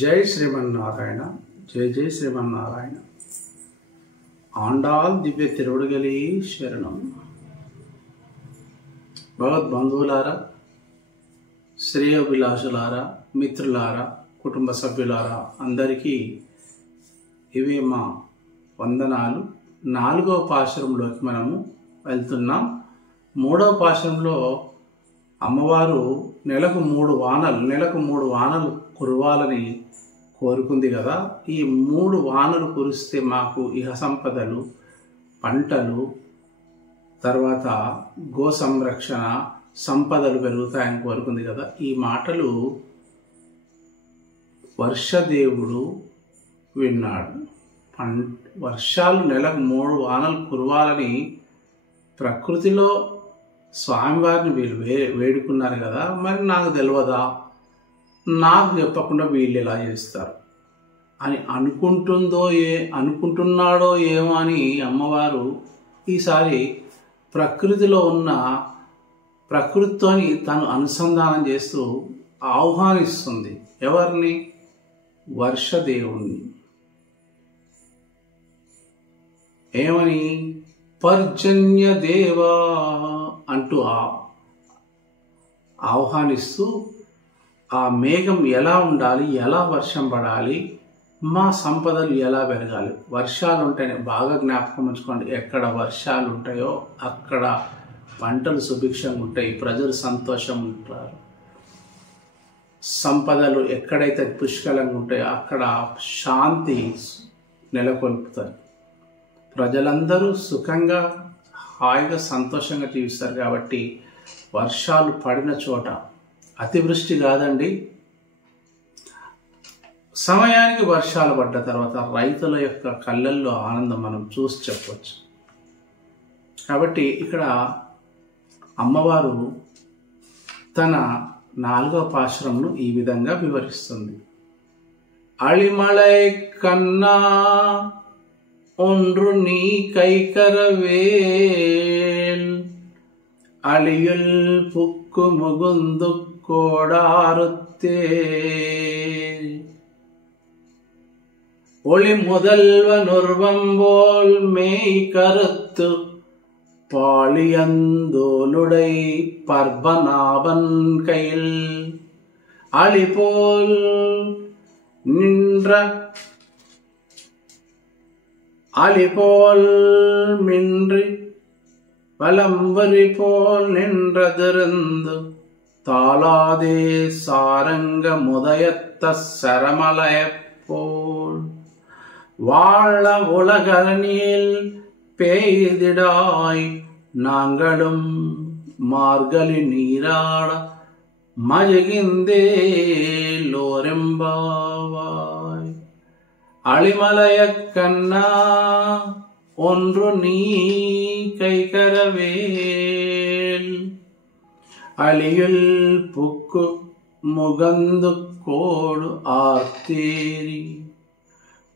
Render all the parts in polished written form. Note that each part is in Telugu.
జై శ్రీమన్నారాయణ. జై జై శ్రీమన్నారాయణ. ఆండాల్ దివ్య తిరువడుగలి శరణం. భగవద్బంధువులారా, శ్రేయోభిలాషులారా, మిత్రులారా, కుటుంబ సభ్యులారా, అందరికీ ఇవి మా వందనాలు. 4వ పాశురంలోకి మనము వెళ్తున్నాం. 3వ పాశురంలో అమ్మవారు నెలకు 3 వానలు కురవాలని కోరుకుంది కదా. ఈ 3 వానలు కురిస్తే మాకు ఇహ సంపదలు, పంటలు, తర్వాత గో సంరక్షణ, సంపదలు పెరుగుతాయని కోరుకుంది కదా. ఈ మాటలు వర్షదేవుడు విన్నాడు. వర్షాలు నెలకు 3 వానలు కురవాలని ప్రకృతిలో స్వామివారిని వీళ్ళు వేడుకున్నారు కదా. మరి నాకు తెలియదా, నాకు చెప్పకుండా వీళ్ళు ఎలా చేస్తారు అని అనుకుంటున్నాడో ఏమో అని అమ్మవారు ఈసారి ప్రకృతిలో ఉన్న ప్రకృతితోని తను అనుసంధానం చేస్తూ ఆహ్వానిస్తుంది. ఎవరిని? వర్షదేవుణ్ణి. ఏమని? పర్జన్య దేవా అంటూ ఆహ్వానిస్తూ ఆ మేఘం ఎలా ఉండాలి, ఎలా వర్షం పడాలి, మా సంపదలు ఎలా పెరగాలి. వర్షాలు ఉంటేనే, బాగా జ్ఞాపకం ఉంచుకోండి, ఎక్కడ వర్షాలు ఉంటాయో అక్కడ పంటలు సుభిక్షంగా ఉంటాయి, ప్రజలు సంతోషంగా ఉంటారు. సంపదలు ఎక్కడైతే పుష్కలంగా ఉంటాయో అక్కడ శాంతి నెలకొల్పుతారు. ప్రజలందరూ సుఖంగా, హాయిగా, సంతోషంగా జీవిస్తారు. కాబట్టి వర్షాలు పడిన చోట అతివృష్టి కాదండి, సమయానికి వర్షాలు పడ్డ తర్వాత రైతుల యొక్క కళ్ళల్లో ఆనందం మనం చూసి చెప్పవచ్చు. కాబట్టి ఇక్కడ అమ్మవారు తన 4వ పాశురంను ఈ విధంగా వివరిస్తుంది. అళిమళై కన్నా ఒండ్రు నీ కైకరవేల్ అళియుల్ పుక్కు ముగుందు கோடாருத்தே ஒளி முதல்வ நுர்வம்போல் மேய் கருத்து பாளியந்தோலுடை பர்பநாபன் கையில் அளிபோல் மின்றி வலம்பரி போல் நின்றதிருந்து தாளாதே சாரங்க முதயத்த சரமலயப்போல் வாழ உலகரணியில் பெய்திடாய் நாங்களும் மார்கழி நீராட மயகிந்தே லோரெம்பாவாய். அளிமலய கண்ணா ஒன்று நீ கைகரவேல் அழியுள் புக்கு முகந்து கோடு ஆர்த்தேரி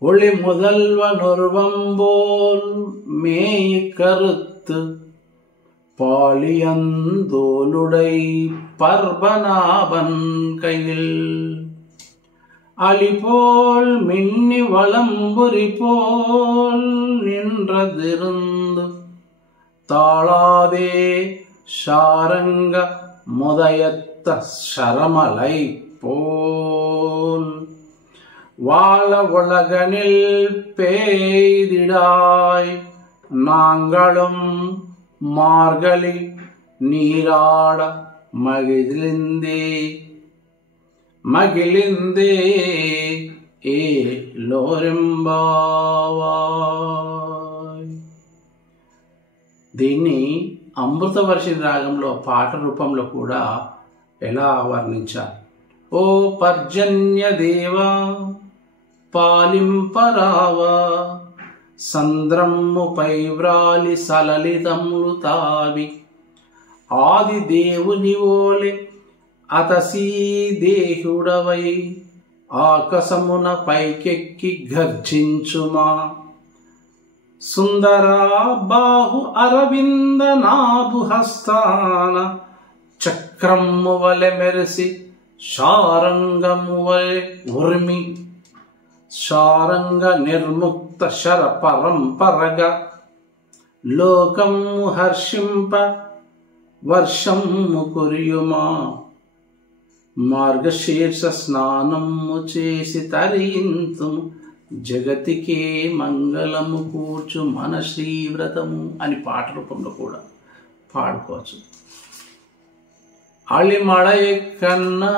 ஒளி முதல்வ நொருவம்போல் மேய் கருத்து பாலியந்தோலுடை பர்பநாபன் கையில் அலிபோல் மின்னி வளம்புரி போல் நின்றதிருந்து தாளாதே சாரங்க முதயத்த சரமலை போல் வாழ உலகனில் பெய்திடாய் நாங்களும் மார்கழி நீராட మగిలిందే ఏ లోరెంబావాయ్. దీన్ని అమృతవర్షి రాగంలో పాట రూపంలో కూడా ఎలా వర్ణించారు? ఓ పర్జన్య దేవా పాలింపరావా సంద్రమ్ముపై వ్రాలి సలలితములు తావి ఆది దేవుని ఓలే అతసీ దేహుడవై ఆకాశమున పైకెక్కి గర్జించుమా సుందరా బాహు అరవింద నాభు హస్తాన చక్రమ్ము వలె మెరిసి శారంగము వలె ఉర్మి శారంగ నిర్ముక్త శర పరంపరగా లోకము హర్షింప వర్షము కురియుమా మార్గశీర్ష స్నానము చేసి తరింతుము జగతికే మంగళము కూర్చు మన శ్రీవ్రతము అని పాట రూపంలో కూడా పాడుకోవచ్చు. ఆళిమళ ఎక్కన్నా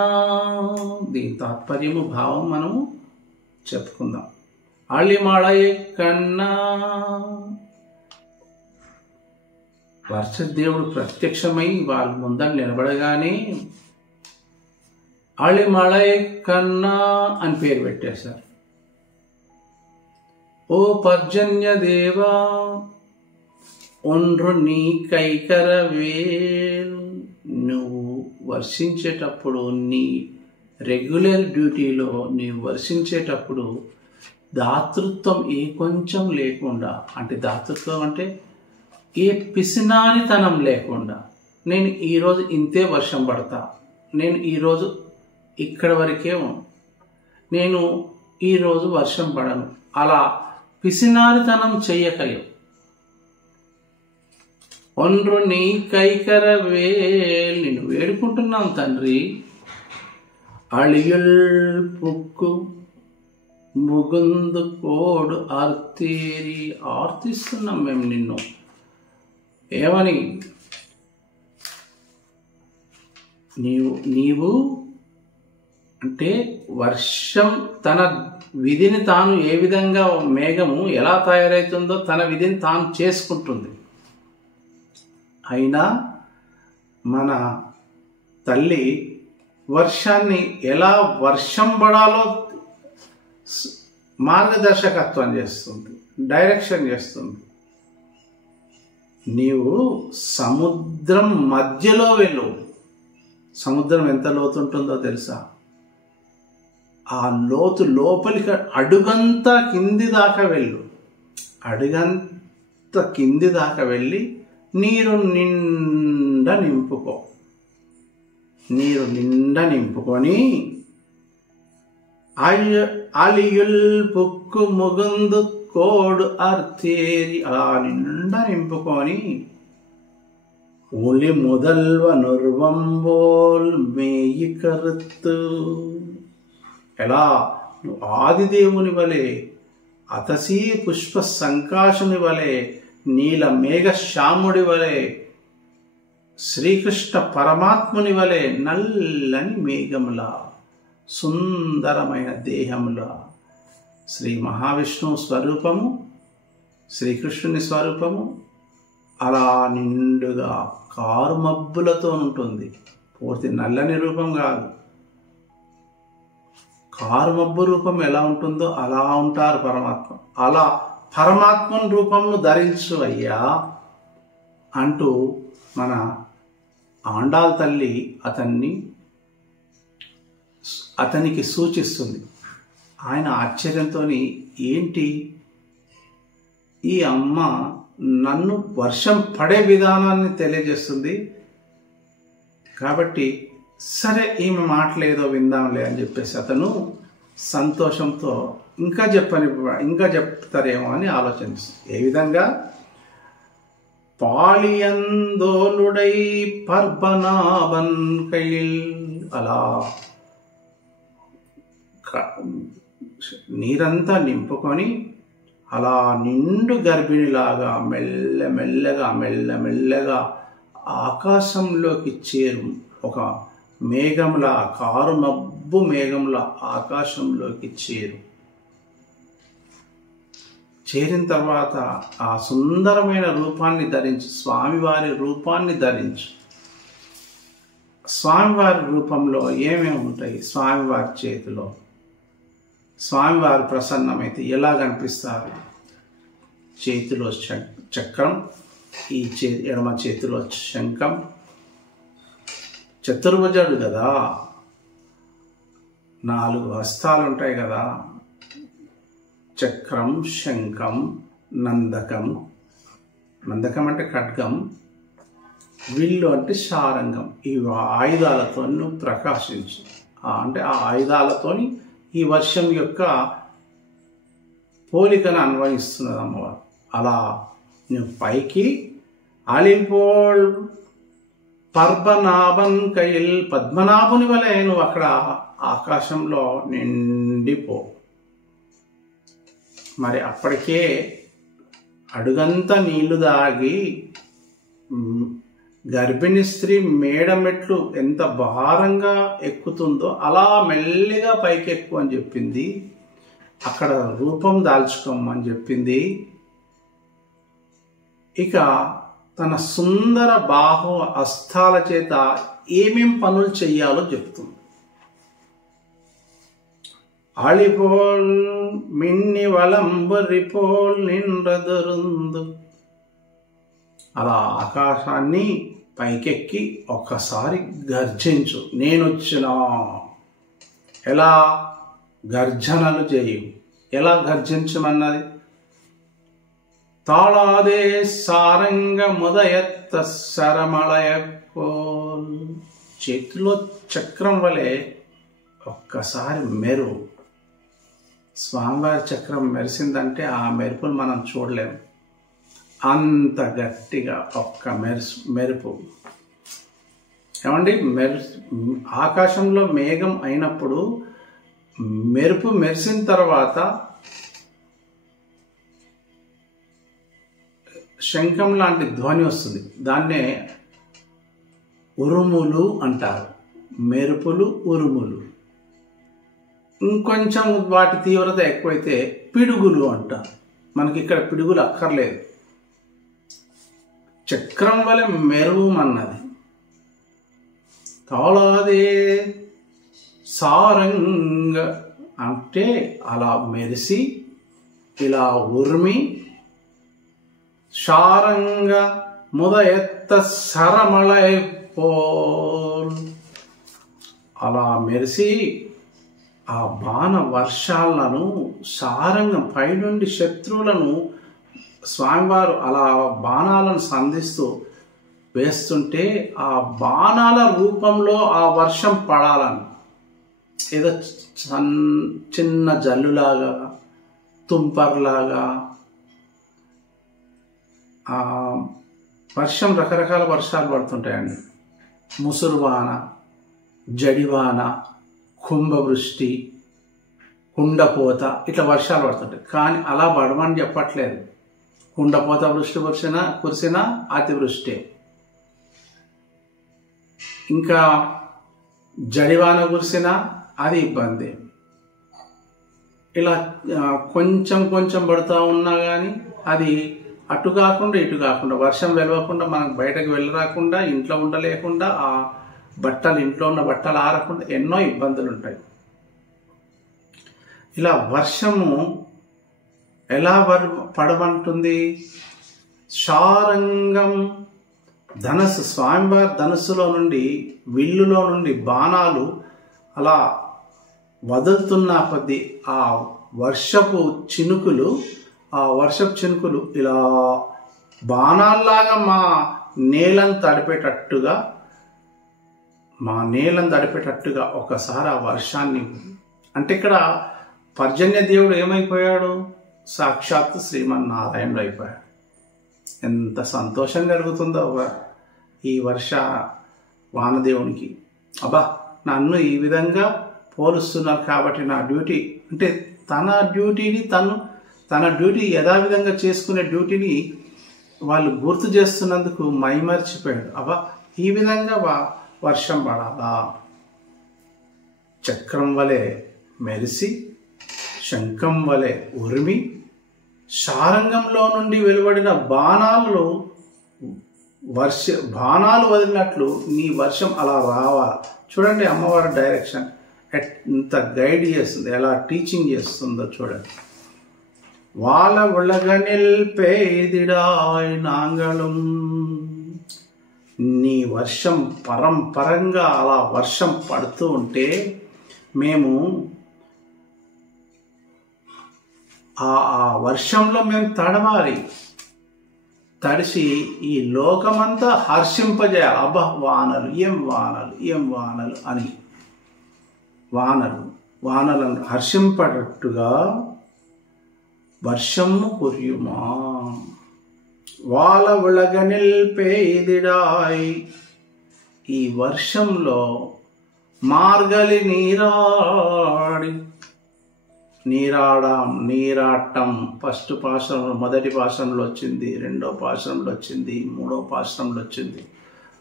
దీని తాత్పర్యము భావం మనము చెప్పుకుందాం. ఆళిమళ ఎక్కన్నా వర్షదేవుడు ప్రత్యక్షమై వాళ్ళ ముందర నిలబడగానే ఆళిమళ ఎక్కన్నా అని పేరు పెట్టేశారు. ఓ పర్జన్య దేవా ఒండ్రు నీ కైకరవేల్, నువ్వు వర్షించేటప్పుడు నీ రెగ్యులర్ డ్యూటీలో నీవు వర్షించేటప్పుడు దాతృత్వం ఏ కొంచెం లేకుండా, అంటే దాతృత్వం అంటే ఏ పిసినారితనం లేకుండా, నేను ఈరోజు ఇంతే వర్షం పడతా, నేను ఈరోజు ఇక్కడ వరకే నేను ఈరోజు వర్షం పడను, అలా పిసినారితనం చెయ్యకయో. ఒండ్రు నీ కైకరవేల్, నేను వేడుకుంటున్నాం తండ్రి. అళియుల్ పుక్కు ముగుందు కోడు ఆర్తేరి, ఆర్తిస్తున్నాం మేము నిన్ను. ఏమని? నీవు అంటే వర్షం తన విధిని తాను ఏ విధంగా, మేఘము ఎలా తయారవుతుందో తన విధిని తాను చేసుకుంటుంది. అయినా మన తల్లి వర్షాన్ని ఎలా వర్షం పడాలో మార్గదర్శకత్వం చేస్తుంది, డైరెక్షన్ చేస్తుంది. నీవు సముద్రం మధ్యలో వెళ్ళు. సముద్రం ఎంత లోతుంటుందో తెలుసా? ఆ లోతు లోపలికి అడుగంతా కింది దాకా వెళ్ళు. అడుగంత కింది దాకా వెళ్ళి నీరు నిండా నింపుకో. నీరు నిండా నింపుకొని అలియుల్ పుక్కు ముగుందు కోడు అర్తేరి, అలా నిండా నింపుకొని ఒలి మొదల్వ నుర్వంబోల్ మేయి కరుత్తు, ఎలా నువ్వు ఆదిదేవుని వలె, అతసీ పుష్ప సంకాశుని వలె, నీల మేఘశ్యాముడి వలె, శ్రీకృష్ణ పరమాత్ముని వలె నల్లని మేఘములా, సుందరమైన దేహములా, శ్రీ మహావిష్ణువు స్వరూపము, శ్రీకృష్ణుని స్వరూపము అలా నిండుగా కారు మబ్బులతో ఉంటుంది. పూర్తి నల్లని రూపం కాదు, కారు మబ్బు రూపం ఎలా ఉంటుందో అలా ఉంటారు పరమాత్మ. అలా పరమాత్మను రూపంను ధరించు అయ్యా అంటూ మన ఆండాల్ తల్లి అతనికి సూచిస్తుంది. ఆయన ఆశ్చర్యంతో, ఏంటి ఈ అమ్మ నన్ను వర్షం పడే విధానాన్ని తెలియజేస్తుంది, కాబట్టి సరే ఈమె మాటలేదో విందాంలే అని చెప్పేసి అతను సంతోషంతో ఇంకా చెప్తారేమో అని ఆలోచిస్తుంది. ఏ విధంగా? పాళియందోలుడై పర్బనాభన్ కైల్, అలా నీరంతా నింపుకొని అలా నిండు గర్భిణిలాగా మెల్లమెల్లగా ఆకాశంలోకి చేరు. ఒక మేఘంలా, కారు మబ్బు మేఘంలా ఆకాశంలోకి చేరిన తర్వాత ఆ సుందరమైన రూపాన్ని ధరించు, స్వామివారి రూపాన్ని ధరించు. స్వామివారి రూపంలో ఏమేమి ఉంటాయి? స్వామివారి చేతిలో, స్వామివారి ప్రసన్నమైతే ఎలా కనిపిస్తారు? చేతిలో చక్రం, ఈ ఎడమ చేతిలో శంఖం, చతుర్భుజుడు కదా, 4 హస్తాలు ఉంటాయి కదా, చక్రం, శంఖం, నందకం అంటే ఖడ్గం, విల్లు అంటే శారంగం. ఈ ఆయుధాలతో నువ్వు ప్రకాశించు అంటే ఆ ఆయుధాలతోని ఈ వర్షం యొక్క పోలికను అన్వయిస్తున్నది అమ్మవారు. అలా నువ్వు పైకి అలిపోల్ పద్మనాభన్ కైల్, పద్మనాభుని వలె నువ్వు అక్కడ ఆకాశంలో నిండిపో. మరి అప్పటికే అడుగంతా నీళ్లు దాగి గర్భిణీ స్త్రీ మేడమెట్లు ఎంత భారంగా ఎక్కుతుందో అలా మెల్లిగా పైకి ఎక్కువ అని చెప్పింది. అక్కడ రూపం దాల్చుకోమని చెప్పింది. ఇక తన సుందర బాహు హస్తాల చేత ఏమేం పనులు చెయ్యాలో చెప్తుంది. అళిపోల్ మిన్ని వలంబరిపోల్ నిండ్రదరుందు, అలా ఆకాశాన్ని పైకెక్కి ఒక్కసారి గర్జించు. నేనొచ్చినా. ఎలా గర్జనలు చేయు. ఎలా గర్జించమన్నది? తాళాదే సారంగ ముదయత్త శరమళయకోల్, చేతిలో చక్రం వలె ఒక్కసారి మెరువు. స్వామివారి చక్రం మెరిసిందంటే ఆ మెరుపును మనం చూడలేము. అంత గట్టిగా ఒక్క మెరుపు. ఏమండి, ఆకాశంలో మేఘం అయినప్పుడు మెరుపు మెరిసిన తర్వాత శంఖం లాంటి ధ్వని వస్తుంది. దాన్నే ఉరుములు అంటారు. మెరుపులు, ఉరుములు. ఇంకొంచెం వాటి తీవ్రత ఎక్కువైతే పిడుగులు అంటారు. మనకి ఇక్కడ పిడుగులు అక్కర్లేదు. చక్రం వలె మెరువమన్నది. తాళాదే సారంగ అంటే అలా మెరిసి ఇలా ఉర్మి, శారంగ ముదయత్త శరమళయపోల్, అలా మెరిసి ఆ బాణ వర్షాలను సారంగం పైనుండి శత్రువులను స్వామివారు అలా బాణాలను సంధిస్తూ వేస్తుంటే ఆ బాణాల రూపంలో ఆ వర్షం పడాలని, ఏదో చిన్న జల్లులాగా, తుంపర్లాగా. వర్షం రకరకాల వర్షాలు పడుతుంటాయండి. ముసురువాన, జడివాన, కుంభవృష్టి, కుండపోత, ఇట్లా వర్షాలు పడుతుంటాయి. కానీ అలా పడమని చెప్పట్లేదు. కుండపోత వృష్టి కురిసినా అతివృష్టి. ఇంకా జడివాన కురిసినా అది ఇబ్బంది. ఇలా కొంచెం కొంచెం పడుతూ ఉన్నా కానీ అది అటు కాకుండా ఇటు కాకుండా, వర్షం వెలవకుండా, మనకు బయటకు వెళ్ళరాకుండా, ఇంట్లో ఉండలేకుండా, ఆ బట్టలు ఇంట్లో ఉన్న బట్టలు ఆరకుండా ఎన్నో ఇబ్బందులు ఉంటాయి. ఇలా వర్షము ఎలా పడమంటుంది? శారంగం, ధనస్సు, స్వామివారి ధనస్సులో నుండి, విల్లులో నుండి బాణాలు అలా వదులుతున్న కొద్దీ ఆ వర్షపు చినుకులు ఇలా బాణాల్లాగా మా నేలను తడిపేటట్టుగా ఒకసారి ఆ వర్షాన్ని, అంటే ఇక్కడ పర్జన్య దేవుడు ఏమైపోయాడు? సాక్షాత్తు శ్రీమన్నారాయణుడు అయిపోయాడు. ఎంత సంతోషం కలుగుతుందో ఈ వర్ష వానదేవునికి. అబ్బా, నన్ను ఈ విధంగా పోలుస్తున్నారు కాబట్టి నా డ్యూటీ, అంటే తన డ్యూటీ యథావిధంగా చేసుకునే డ్యూటీని వాళ్ళు గుర్తు చేస్తున్నందుకు మైమర్చిపోయాడు. అబ్బా, ఈ విధంగా వర్షం పడాలా? చక్రం వలె మెరిసి, శంఖం వలె ఉరిమి, శారంగంలో నుండి వెలువడిన బాణాలు వదిలినట్లు నీ వర్షం అలా రావాలి. చూడండి అమ్మవారి డైరెక్షన్ ఎంత గైడ్ చేస్తుంది, ఎలా టీచింగ్ చేస్తుందో చూడండి. వాళ్ళ ఉళ్ళగనిల్ పేదిడాయ్ నాంగళం, నీ వర్షం పరంపరంగా అలా వర్షం పడుతూ ఉంటే మేము ఆ వర్షంలో మేము తడిసి ఈ లోకమంతా హర్షింపజేయాలి. అబ్బా, వానలు, ఏం వానలు అని. వానలను హర్షింపడట్టుగా వర్షము కురియుమా. వాల ఉలగ నిల్పేదిడాయ్. ఈ వర్షంలో మార్గలి నీరాటం ఫస్ట్ పాశంలో, మొదటి పాశంలో వచ్చింది, రెండో పాశంలో వచ్చింది, మూడో పాశంలో వచ్చింది.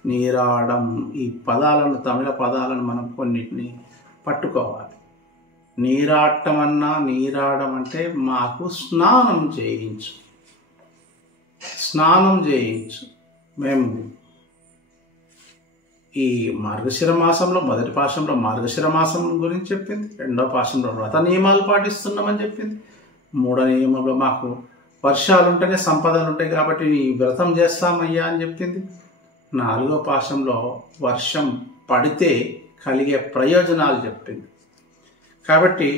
నీరాడం, ఈ పదాలను, తమిళ పదాలను మనం కొన్నిటిని పట్టుకోవాలి. నీరాటం అన్నా, నీరాడం అంటే మాకు స్నానం చేయించు. మేము ఈ మార్గశిర మాసంలో మొదటి పాశంలో మార్గశిర మాసం గురించి చెప్పింది, రెండో పాశంలో వ్రత నియమాలు పాటిస్తున్నామని చెప్పింది, మూడో నియమంలో మాకు వర్షాలు ఉంటేనే సంపదలు ఉంటాయి కాబట్టి ఈ వ్రతం చేస్తామయ్యా అని చెప్పింది, నాలుగో పాశంలో వర్షం పడితే కలిగే ప్రయోజనాలు చెప్పింది. కాబట్టి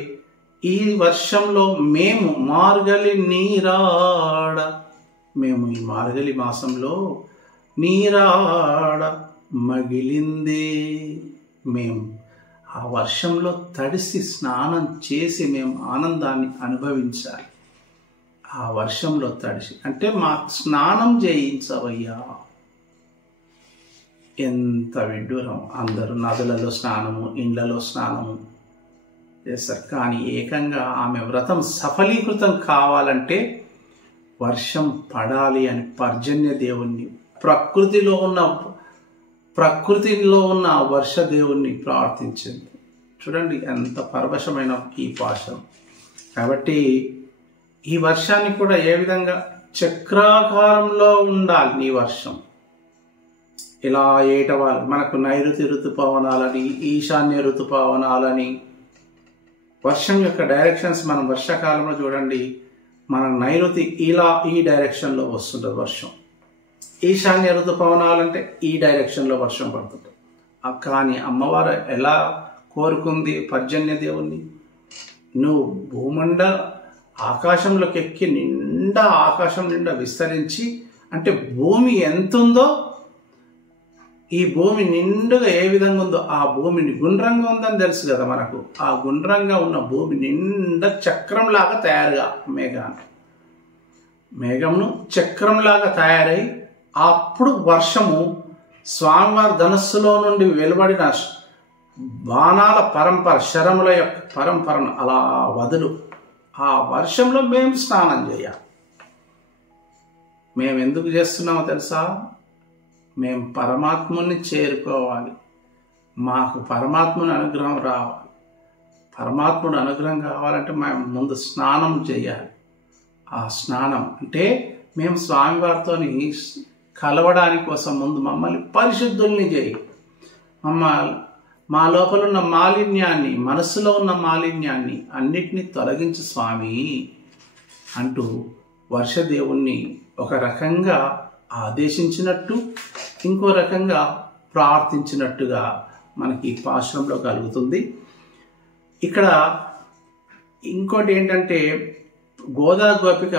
ఈ వర్షంలో మేము ఈ మార్గలి మాసంలో నీరాడ మగిలిందే. మేము ఆ వర్షంలో తడిసి స్నానం చేసి మేము ఆనందాన్ని అనుభవించాలి. ఆ వర్షంలో తడిసి అంటే మాకు స్నానం చేయించవయ్యా. ఎంత విడ్డూరం! అందరూ నదులలో స్నానము, ఇండ్లలో స్నానము చేస్తారు. కానీ ఏకంగా ఆమె వ్రతం సఫలీకృతం కావాలంటే వర్షం పడాలి అని పర్జన్య దేవుణ్ణి, ప్రకృతిలో ఉన్న వర్ష దేవుణ్ణి ప్రార్థించింది. చూడండి ఎంత పరవశమైన ఈ పాశం. కాబట్టి ఈ వర్షాన్ని కూడా ఏ విధంగా చక్రాకారంలో ఉండాలి. నీ వర్షం ఇలా ఏటవాలి. మనకు నైరుతి ఋతుపవనాలని, ఈశాన్య ఋతుపవనాలని, వర్షం యొక్క డైరెక్షన్స్ మనం వర్షాకాలంలో చూడండి, మన నైరుతి ఇలా ఈ డైరెక్షన్లో వస్తుంటుంది వర్షం, ఈశాన్య ఋతుపవనాలంటే ఈ డైరెక్షన్లో వర్షం పడుతుంది. కానీ అమ్మవారు ఎలా కోరుకుంది పర్జన్య దేవుణ్ణి? నువ్వు ఆకాశంలోకి ఎక్కి ఆకాశం నిండా విస్తరించి, అంటే భూమి ఎంత ఉందో, ఈ భూమి నిండుగా ఏ విధంగా ఉందో, ఆ భూమిని గుండ్రంగా ఉందని తెలుసు కదా మనకు. ఆ గుండ్రంగా ఉన్న భూమి నిండా చక్రంలాగా తయారుగా మేఘంను చక్రంలాగా తయారై అప్పుడు వర్షము స్వామివారి ధనస్సులో నుండి వెలువడిన బాణాల పరంపర, శరముల యొక్క పరంపరను అలా వదులు. ఆ వర్షంలో మేము స్నానం చేయాలి. మేము ఎందుకు చేస్తున్నామో తెలుసా? మేము పరమాత్ముని చేరుకోవాలి. మాకు పరమాత్ముని అనుగ్రహం రావాలి. పరమాత్ముడు అనుగ్రహం కావాలంటే మేము ముందు స్నానం చేయాలి. ఆ స్నానం అంటే మేము స్వామివారితో కలవడానికి కోసం ముందు మమ్మల్ని పరిశుద్ధుల్ని చేయి. మా లోపల ఉన్న మాలిన్యాన్ని, మనస్సులో ఉన్న మాలిన్యాన్ని అన్నిటినీ తొలగించు స్వామి అంటూ వర్షదేవుణ్ణి ఒక రకంగా ఆదేశించినట్టు, ఇంకో రకంగా ప్రార్థించినట్టుగా మనకి పాశ్రంలో కలుగుతుంది. ఇక్కడ ఇంకోటి ఏంటంటే, గోదా గోపిక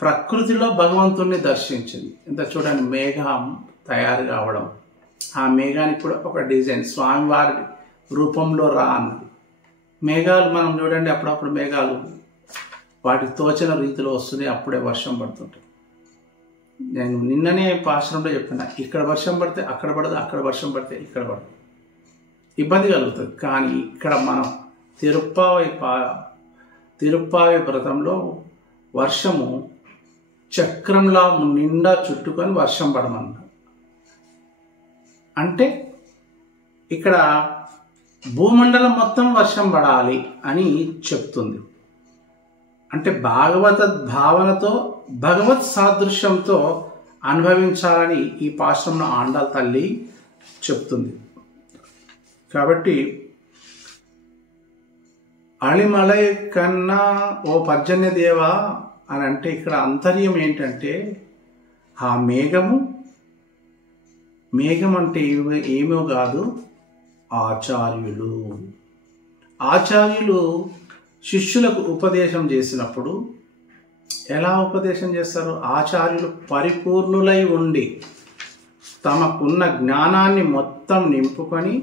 ప్రకృతిలో భగవంతుణ్ణి దర్శించింది. ఇంత చూడండి, మేఘం తయారు కావడం, ఆ మేఘానికి కూడా ఒక డిజైన్, స్వామివారి రూపంలో రా అన్నది. మేఘాలు మనం చూడండి, అప్పుడప్పుడు మేఘాలు వాటికి తోచిన రీతిలో వస్తున్నాయి, అప్పుడే వర్షం పడుతుంటాయి. నేను నిన్ననే పాశ్రంలో చెప్పిన, ఇక్కడ వర్షం పడితే అక్కడ పడదు, అక్కడ వర్షం పడితే ఇక్కడ పడదు, ఇబ్బంది కలుగుతుంది. కానీ ఇక్కడ మనం తిరుప్పావి వ్రతంలో వర్షము చక్రంలా నిండా చుట్టుకొని వర్షం పడమన్నారు. అంటే ఇక్కడ భూమండలం మొత్తం వర్షం పడాలి అని చెప్తుంది. అంటే భాగవత భావనతో, భగవత్ సాదృశ్యంతో అనుభవించాలని ఈ పాశ్రంలో ఆండాల తల్లి చెప్తుంది. కాబట్టి అళిమలై కన్నా ఓ పర్జన్య దేవా అని అంటే ఇక్కడ అంతర్యం ఏంటంటే, ఆ మేఘం అంటే ఏమో కాదు, ఆచార్యులు శిష్యులకు ఉపదేశం చేసినప్పుడు ఎలా ఉపదేశం చేస్తారు? ఆచార్యులు పరిపూర్ణులై ఉండి తమకున్న జ్ఞానాన్ని మొత్తం నింపుకొని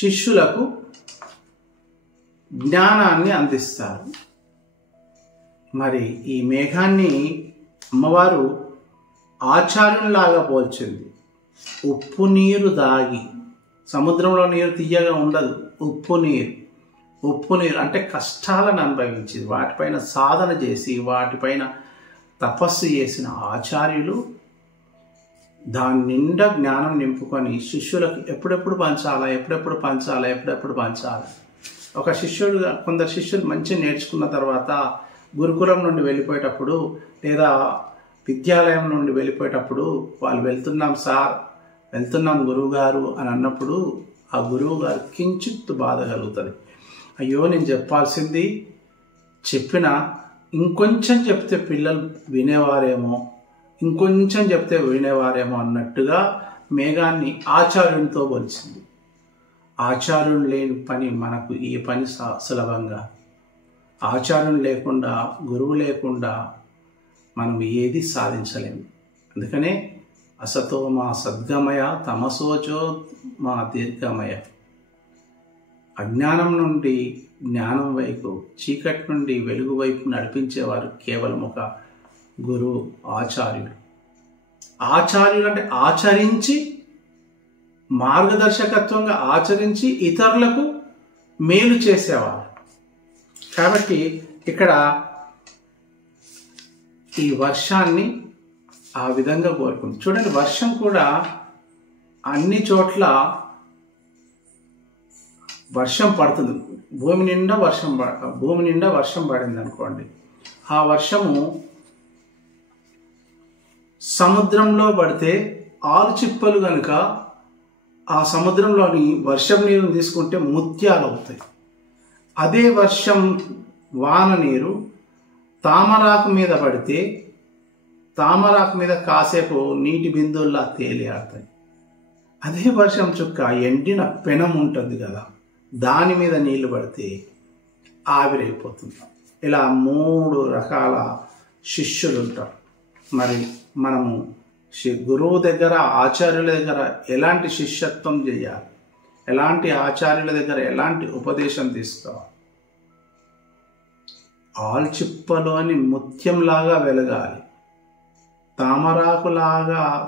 శిష్యులకు జ్ఞానాన్ని అందిస్తారు. మరి ఈ మేఘాన్ని అమ్మవారు ఆచార్యునిలాగా పోల్చింది. ఉప్పు నీరు దాగి, సముద్రంలో నీరు తీయగా ఉండదు, ఉప్పు నీరు అంటే కష్టాలను అనుభవించి వాటిపైన సాధన చేసి వాటిపైన తపస్సు చేసిన ఆచార్యులు దాని నిండా జ్ఞానం నింపుకొని శిష్యులకు ఎప్పుడెప్పుడు పంచాలా. ఒక శిష్యుడుగా కొందరు శిష్యులు మంచిగా నేర్చుకున్న తర్వాత గురుకులం నుండి వెళ్ళిపోయేటప్పుడు లేదా విద్యాలయం నుండి వెళ్ళిపోయేటప్పుడు వాళ్ళు వెళ్తున్నాం గురువుగారు అని అన్నప్పుడు ఆ గురువు గారు కించిత్ బాధ కలుగుతుంది. అయ్యో నేను చెప్పాల్సింది చెప్పినా ఇంకొంచెం చెప్తే పిల్లలు వినేవారేమో అన్నట్టుగా మేఘాన్ని ఆచార్యునితో పోల్చింది. ఆచార్యుడు లేని పని మనకు ఈ పని సులభంగా, ఆచార్యుడు లేకుండా గురువు లేకుండా మనం ఏది సాధించలేము. అందుకనే అసతో మా సద్గమయ తమసోచో మా దీర్ఘమయ. అజ్ఞానం నుండి జ్ఞానం వైపు, చీకటి నుండి వెలుగు వైపు నడిపించేవారు కేవలం ఒక గురువు, ఆచార్యులు. ఆచార్యులు అంటే ఆచరించి, మార్గదర్శకత్వంగా ఆచరించి ఇతరులకు మేలు చేసేవారు. కాబట్టి ఇక్కడ ఈ వర్షాన్ని ఆ విధంగా కోరుకుంది. చూడండి, వర్షం కూడా అన్ని చోట్ల వర్షం పడుతుంది. భూమి నిండా వర్షం పడింది అనుకోండి. ఆ వర్షము సముద్రంలో పడితే ఆలుచిప్పలు కనుక ఆ సముద్రంలోని వర్షం నీరుని తీసుకుంటే ముత్యాలు అవుతాయి. అదే వర్షం వాన నీరు తామరాకు మీద పడితే తామరాకు మీద కాసేపు నీటి బిందువుల్లా తేలియాడతాయి. అదే వర్షం చుక్క ఎండిన పెనం ఉంటుంది కదా, దాని మీద నీళ్లు పడితే ఆవిరైపోతుంది. ఇలా 3 రకాల శిష్యులు ఉంటారు. మరి మనము గురువు దగ్గర, ఆచార్యుల దగ్గర ఎలాంటి శిష్యత్వం చేయాలి, ఎలాంటి ఆచార్యుల దగ్గర ఎలాంటి ఉపదేశం తీసుకోవాలి? ఆల్చిప్పలోని ముత్యంలాగా వెలగాలి.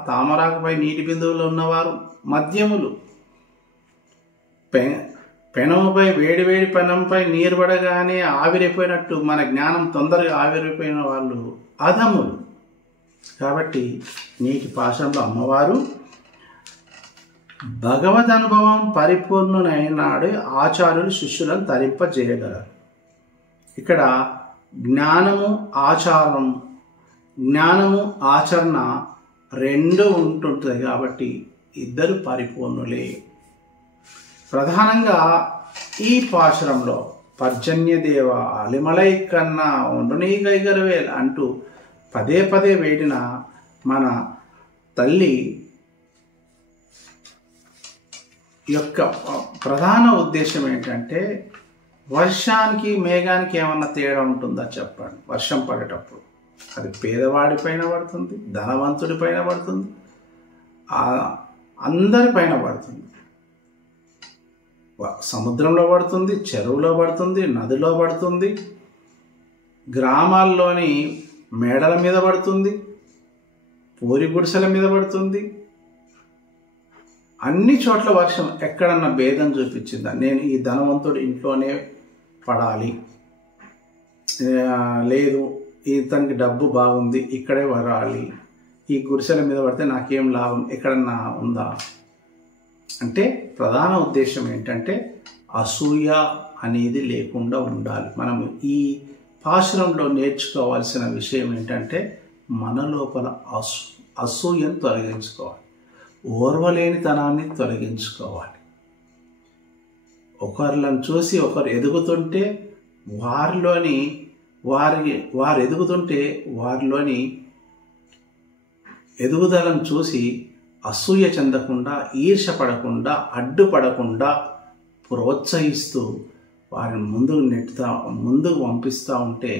తామరాకుపై నీటి బిందువులు ఉన్నవారు మధ్యములు. పెనముపై వేడివేడి పెనంపై నీరు పడగానే ఆవిరైపోయినట్టు మన జ్ఞానం తొందరగా ఆవిరైపోయిన వాళ్ళు అధములు. కాబట్టి నీటి పాశంలో అమ్మవారు భగవద్ అనుభవం పరిపూర్ణునైనాడు ఆచార్యులు శిష్యులను తరింపజేయగలరు. ఇక్కడ జ్ఞానము ఆచరణ రెండు ఉంటుంటుంది. కాబట్టి ఇద్దరు పరిపూర్ణులే. ప్రధానంగా ఈ పాశురంలో పర్జన్యదేవ అలిమలై కన్నా ఒండునీ గైగరవేల్ అంటూ పదే పదే వేడిన మన తల్లి యొక్క ప్రధాన ఉద్దేశం ఏంటంటే, వర్షానికి మేఘానికి ఏమన్నా తేడా ఉంటుందా చెప్పండి? వర్షం పడేటప్పుడు అది పేదవాడిపైన పడుతుంది, ధనవంతుడిపైన పడుతుంది, అందరిపైన పడుతుంది. సముద్రంలో పడుతుంది, చెరువులో పడుతుంది, నదిలో పడుతుంది, గ్రామాల్లోని మేడల మీద పడుతుంది, పూరి గుడిసెల మీద పడుతుంది. అన్ని చోట్ల వర్షం ఎక్కడన్నా భేదం చూపించిందా? నేను ఈ ధనవంతుడు ఇంట్లోనే పడాలి, లేదు ఇతనికి డబ్బు బాగుంది ఇక్కడే పడాలి, ఈ గుడిసెల మీద పడితే నాకేం లాభం ఎక్కడన్నా ఉందా? అంటే ప్రధాన ఉద్దేశం ఏంటంటే అసూయ అనేది లేకుండా ఉండాలి. మనం ఈ పాశురంలో నేర్చుకోవాల్సిన విషయం ఏంటంటే మన లోపల అసూయను తొలగించుకోవాలి, ఓర్వలేనితనాన్ని తొలగించుకోవాలి. ఒకరిని చూసి ఒకరు ఎదుగుతుంటే వారు ఎదుగుతుంటే వారిలోని ఎదుగుదలను చూసి అసూయ చెందకుండా, ఈర్షపడకుండా, అడ్డుపడకుండా ప్రోత్సహిస్తూ వారిని ముందుకు పంపిస్తూ ఉంటే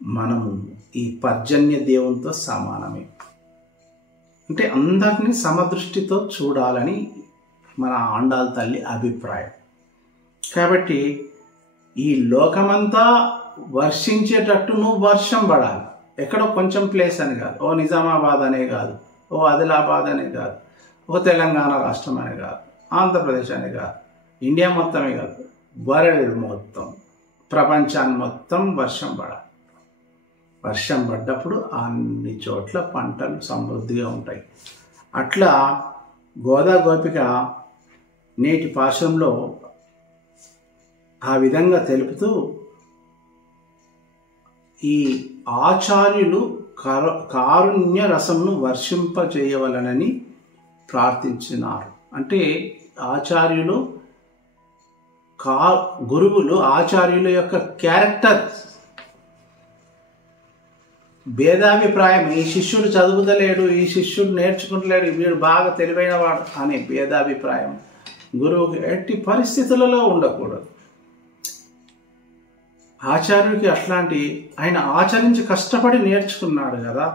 మనము ఈ పర్జన్య దేవునితో సమానమే. అంటే అందరినీ సమదృష్టితో చూడాలని మన ఆండాళ్ళ తల్లి అభిప్రాయం. కాబట్టి ఈ లోకమంతా వర్షించేటట్టు నువ్వు వర్షం పడాలి. ఎక్కడో కొంచెం ప్లేస్ అని కాదు, ఓ నిజామాబాద్ అనే కాదు, ఓ ఆదిలాబాద్ అనే కాదు, ఓ తెలంగాణ రాష్ట్రం అనే కాదు, ఆంధ్రప్రదేశ్ అనే కాదు, ఇండియా మొత్తమే కాదు, వరల్డ్ మొత్తం, ప్రపంచాన్ని మొత్తం వర్షం పడాలి. వర్షం పడ్డప్పుడు అన్ని చోట్ల పంటలు సమృద్ధిగా ఉంటాయి. అట్లా గోదా గోపిక నేటి పాశంలో ఆ విధంగా తెలుపుతూ ఈ ఆచార్యులు కారుణ్య రసంను వర్షింపజేయవలనని ప్రార్థించినారు. అంటే ఆచార్యులు గురువులు ఆచార్యుల యొక్క క్యారెక్టర్, భేదాభిప్రాయం, ఈ శిష్యుడు చదువుతలేడు, ఈ శిష్యుడు నేర్చుకుంటలేడు, వీడు బాగా తెలివైన వాడు అనే భేదాభిప్రాయం గురువుకి ఎట్టి పరిస్థితులలో ఉండకూడదు. ఆచార్యుడికి అట్లాంటి, ఆయన ఆచరించి కష్టపడి నేర్చుకున్నాడు కదా,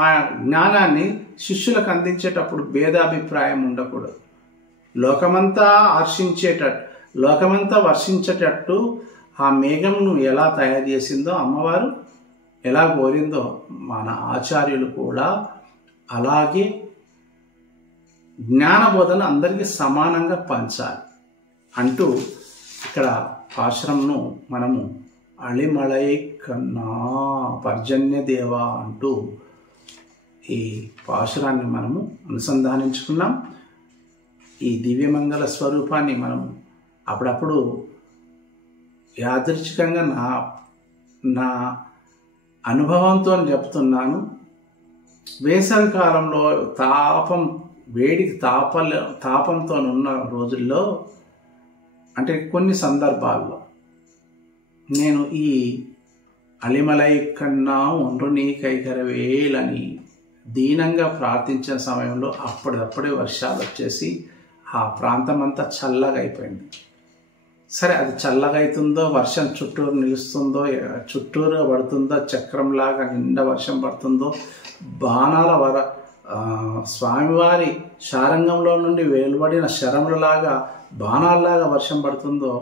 ఆ జ్ఞానాన్ని శిష్యులకు అందించేటప్పుడు భేదాభిప్రాయం ఉండకూడదు. లోకమంతా వర్షించేటట్టు ఆ మేఘంను ఎలా తయారు చేసిందో అమ్మవారు, ఎలా కోరిందో మన ఆచార్యులు కూడా అలాగే జ్ఞానబోధన అందరికీ సమానంగా పంచాలి అంటూ ఇక్కడ పాశురంను మనము అళిమళై కన్నా పర్జన్య దేవ అంటూ ఈ పాశురాన్ని మనము అనుసంధానించుకున్నాం. ఈ దివ్యమంగళ స్వరూపాన్ని మనం అప్పుడప్పుడు యాదృచ్ఛికంగా నా అనుభవంతో చెప్తున్నాను. వేసవి కాలంలో వేడికి తాపంతో ఉన్న రోజుల్లో, అంటే కొన్ని సందర్భాల్లో నేను ఈ అలిమలై కన్నా ఒండ్రు నీ కైకరవేలని దీనంగా ప్రార్థించిన సమయంలో అప్పుడప్పుడే వర్షాలు వచ్చేసి ఆ ప్రాంతం అంతా చల్లగా అయిపోయింది. సరే, అది చల్లగా అవుతుందో, వర్షం చుట్టూరు నిలుస్తుందో, చుట్టూరు పడుతుందో, చక్రంలాగా నిండా వర్షం పడుతుందో, బాణాల స్వామివారి శారంగంలో నుండి వెలువడిన శరములలాగా బాణాలలాగా వర్షం పడుతుందో,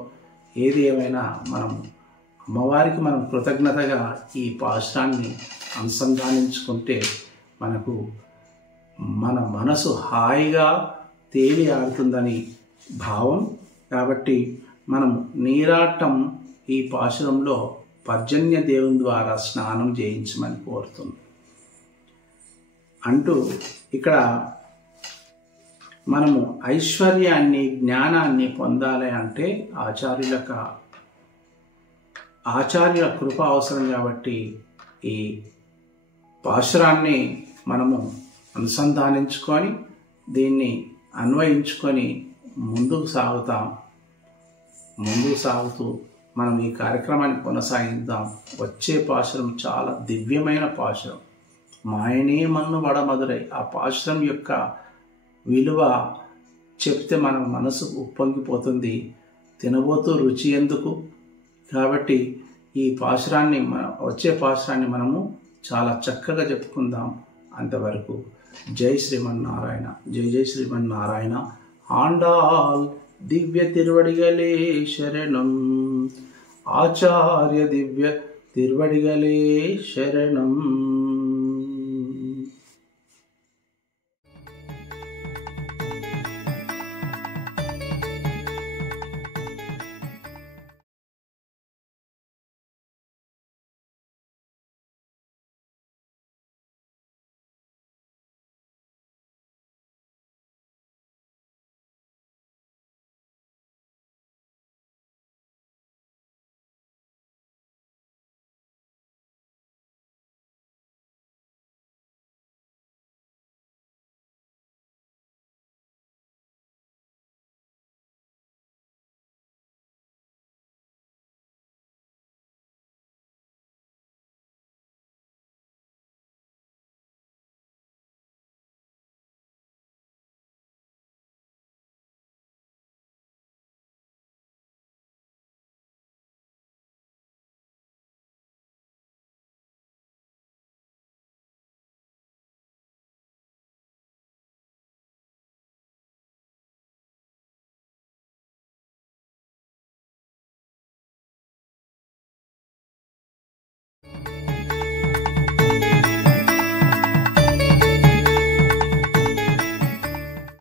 ఏది ఏమైనా అమ్మవారికి మనం కృతజ్ఞతగా ఈ పాశురాన్ని అనుసంధానించుకుంటే మనకు మన మనసు హాయిగా తేలి ఆడుతుందని భావం. కాబట్టి మనం నీరాటం ఈ పాశురంలో పర్జన్య దేవుని ద్వారా స్నానం చేయించమని కోరుతుంది అంటూ, ఇక్కడ మనము ఐశ్వర్యాన్ని జ్ఞానాన్ని పొందాలి అంటే ఆచార్యుల కృప అవసరం. కాబట్టి ఈ పాశురాన్ని మనము అనుసంధానించుకొని దీన్ని అన్వయించుకొని ముందుకు సాగుతూ మనం ఈ కార్యక్రమాన్ని కొనసాగిద్దాం. వచ్చే పాశురం చాలా దివ్యమైన పాశురం, మాయనే మన్ను వడమదురై. ఆ పాశురం యొక్క విలువ చెప్తే మన మనసు ఉప్పొంగిపోతుంది, తినబోతూ రుచి ఎందుకు. కాబట్టి ఈ పాశురాన్ని వచ్చే పాశురాన్ని మనము చాలా చక్కగా చెప్పుకుందాం. అంతవరకు జై శ్రీమన్నారాయణ, జై జై శ్రీమన్నారాయణ. ఆండాల్ దివ్య తిరువడిగలే శరణం, ఆచార్య దివ్య తిరువడిగలే శరణం.